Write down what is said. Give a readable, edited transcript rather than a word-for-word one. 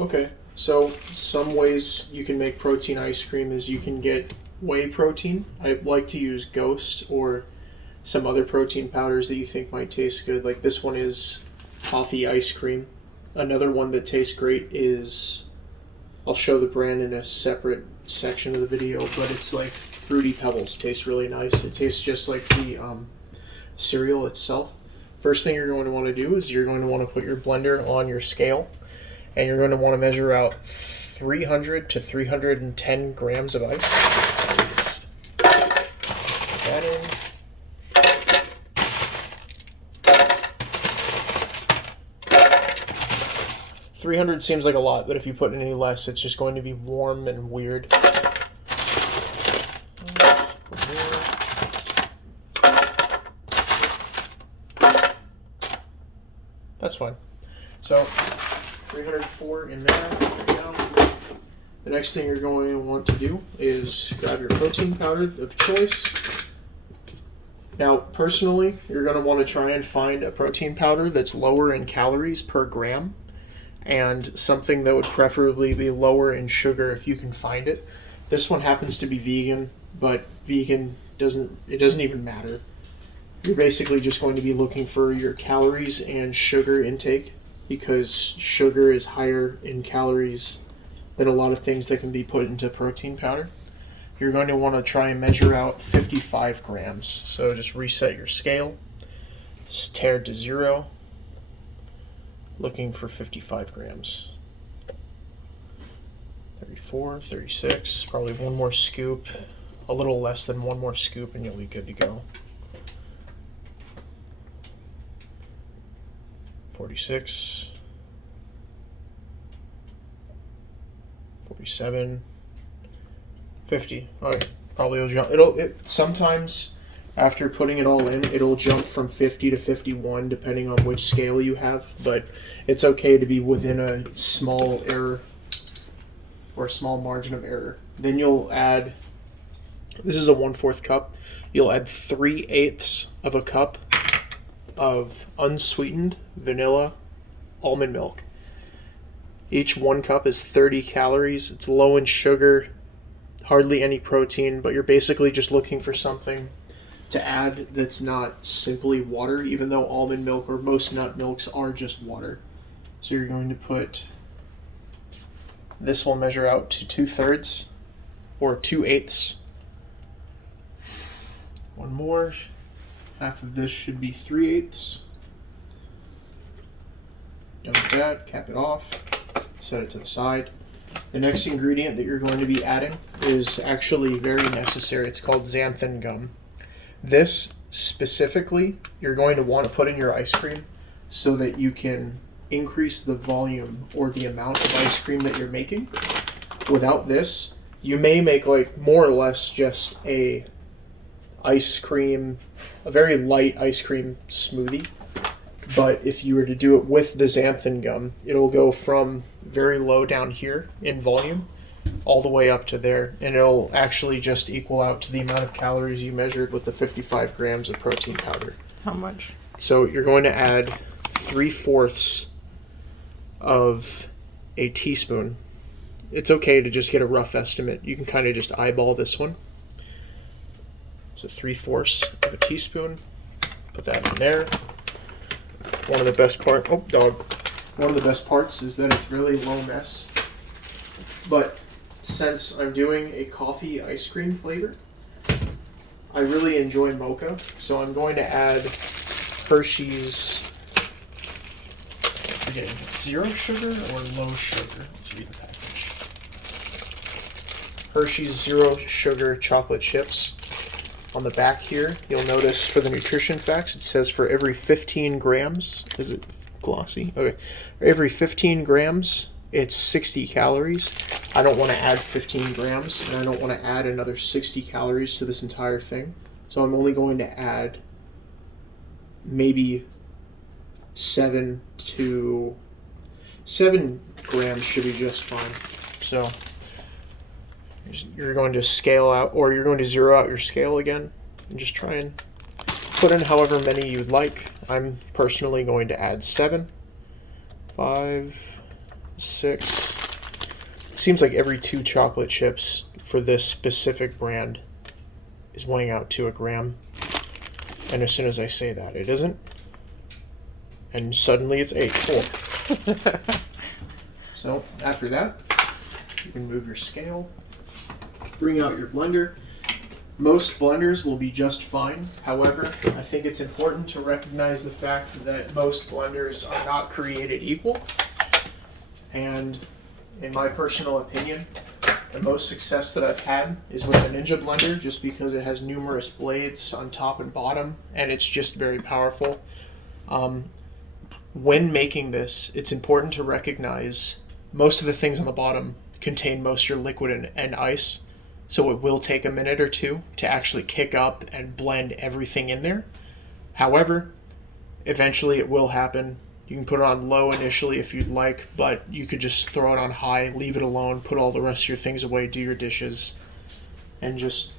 Okay, so some ways you can make protein ice cream is you can get whey protein. I like to use Ghost or some other protein powders that you think might taste good. Like this one is coffee ice cream. Another one that tastes great is, I'll show the brand in a separate section of the video, but it's like Fruity Pebbles. Tastes really nice. It tastes just like the cereal itself. First thing you're going to want to do is you're going to want to put your blender on your scale, and you're going to want to measure out 300 to 310 grams of ice. Put that in. 300 seems like a lot, but if you put in any less, it's just going to be warm and weird. That's fine. So 304 in there. There we go. The next thing you're going to want to do is grab your protein powder of choice. Now, personally, you're going to want to try and find a protein powder that's lower in calories per gram, and something that would preferably be lower in sugar if you can find it. This one happens to be vegan, but vegan doesn't even matter. You're basically just going to be looking for your calories and sugar intake, because sugar is higher in calories than a lot of things that can be put into protein powder. You're going to want to try and measure out 55 grams. So just reset your scale, just tear it to 0, looking for 55 grams. 34, 36, probably one more scoop, a little less than one more scoop, and you'll be good to go. 46, 47, 50. All right, probably will jump. Sometimes after putting it all in, it'll jump from 50 to 51 depending on which scale you have, but it's okay to be within a small error or a small margin of error. Then you'll add, this is a 1/4 cup, you'll add 3/8 of a cup of unsweetened vanilla almond milk. Each 1 cup is 30 calories. It's low in sugar, hardly any protein, but you're basically just looking for something to add that's not simply water, even though almond milk or most nut milks are just water. So you're going to put, this will measure out to 2/3 or 2/8. One more. Half of this should be 3/8. Done with that, cap it off, set it to the side. The next ingredient that you're going to be adding is actually very necessary. It's called xanthan gum. This specifically, you're going to want to put in your ice cream so that you can increase the volume or the amount of ice cream that you're making. Without this, you may make like more or less just a very light ice cream smoothie. But if you were to do it with the xanthan gum, it'll go from very low down here in volume all the way up to there, and it'll actually just equal out to the amount of calories you measured with the 55 grams of protein powder. How much? So you're going to add 3/4 of a teaspoon. It's okay to just get a rough estimate. You can kind of just eyeball this one. So 3/4 of a teaspoon. Put that in there. One of the best parts is that it's really low mess. But since I'm doing a coffee ice cream flavor, I really enjoy mocha, so I'm going to add Hershey's, forgetting, 0 sugar or low sugar. Let's read the package. Hershey's 0 sugar chocolate chips. On the back here, you'll notice for the nutrition facts, it says for every 15 grams, is it glossy? Okay, for every 15 grams, it's 60 calories. I don't want to add 15 grams, and I don't want to add another 60 calories to this entire thing. So I'm only going to add maybe 7 grams should be just fine. So you're going to scale out, or you're going to zero out your scale again, and just try and put in however many you'd like. I'm personally going to add 7, 5, 6. Seems like every 2 chocolate chips for this specific brand is weighing out to a gram. And as soon as I say that, it isn't. And suddenly it's 8. Cool. So after that, you can move your scale, bring out your blender. Most blenders will be just fine. However, I think it's important to recognize the fact that most blenders are not created equal. And in my personal opinion, the most success that I've had is with a Ninja blender, just because it has numerous blades on top and bottom, and it's just very powerful. When making this, it's important to recognize most of the things on the bottom contain most of your liquid and ice, so it will take a minute or two to actually kick up and blend everything in there. However, eventually it will happen. You can put it on low initially if you'd like, but you could just throw it on high, leave it alone, put all the rest of your things away, do your dishes, and just